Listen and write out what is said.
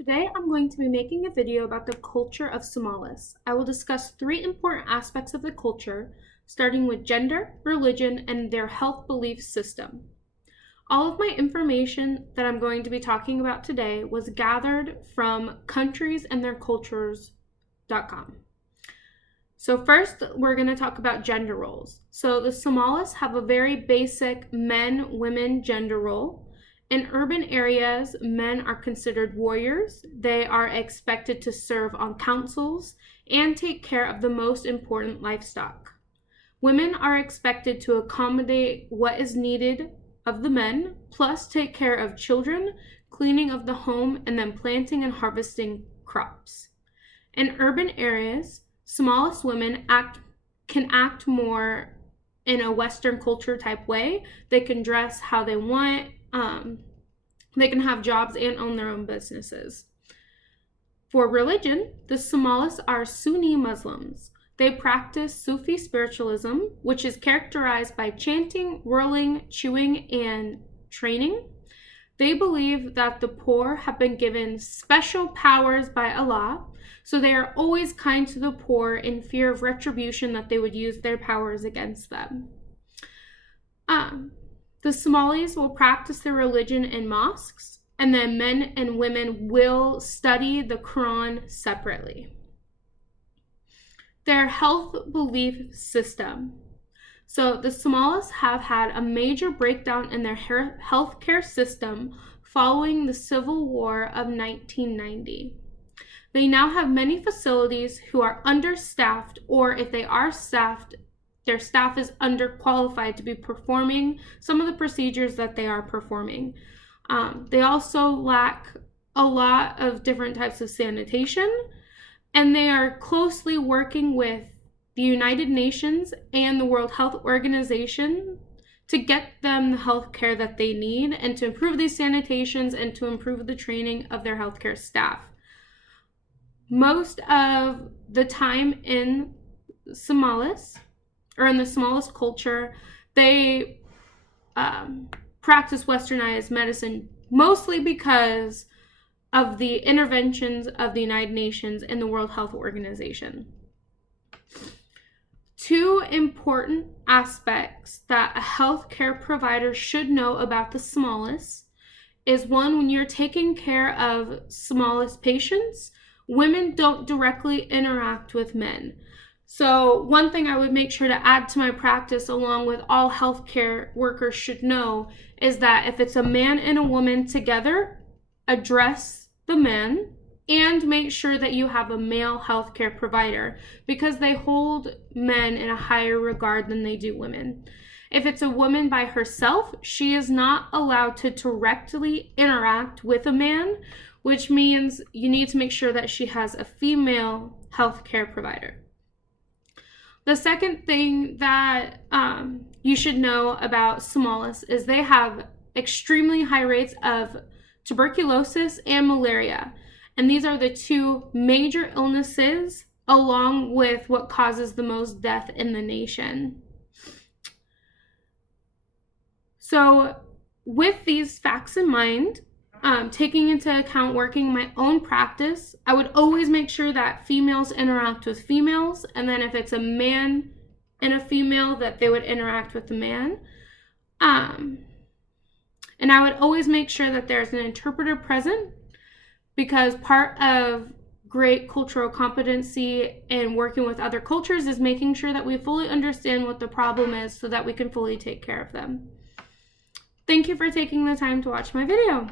Today I'm going to be making a video about the culture of Somalis. I will discuss 3 important aspects of the culture, starting with gender, religion, and their health belief system. All of my information that I'm going to be talking about today was gathered from countriesandtheircultures.com. So first, we're going to talk about gender roles. So the Somalis have a very basic men-women gender role. In urban areas, men are considered warriors. They are expected to serve on councils and take care of the most important livestock. Women are expected to accommodate what is needed of the men, plus take care of children, cleaning of the home, and then planting and harvesting crops. In urban areas, Somalis women can act more in a Western culture type way. They can dress how they want. They can have jobs and own their own businesses. For religion, the Somalis are Sunni Muslims. They practice Sufi spiritualism, which is characterized by chanting, whirling, chewing, and training. They believe that the poor have been given special powers by Allah, so they are always kind to the poor in fear of retribution that they would use their powers against them. The Somalis will practice their religion in mosques, and then men and women will study the Quran separately. Their health belief system. So the Somalis have had a major breakdown in their healthcare system following the Civil War of 1990. They now have many facilities who are understaffed, or if they are staffed, their staff is underqualified to be performing some of the procedures that they are performing. They also lack a lot of different types of sanitation, and they are closely working with the United Nations and the World Health Organization to get them the health care that they need and to improve these sanitations and to improve the training of their healthcare staff. Most of the time in Somalis, or in the Somalis culture, they practice westernized medicine mostly because of the interventions of the United Nations and the World Health Organization. 2 important aspects that a healthcare provider should know about the Somalis is, one, when you're taking care of Somalis patients, women don't directly interact with men. So one thing I would make sure to add to my practice, along with all healthcare workers should know, is that if it's a man and a woman together, address the men and make sure that you have a male healthcare provider, because they hold men in a higher regard than they do women. If it's a woman by herself, she is not allowed to directly interact with a man, which means you need to make sure that she has a female healthcare provider. The second thing that you should know about Somalis is they have extremely high rates of tuberculosis and malaria. And these are the 2 major illnesses, along with what causes the most death in the nation. So with these facts in mind, taking into account working my own practice, I would always make sure that females interact with females, and then if it's a man and a female, that they would interact with the man. And I would always make sure that there's an interpreter present, because part of great cultural competency in working with other cultures is making sure that we fully understand what the problem is so that we can fully take care of them. Thank you for taking the time to watch my video.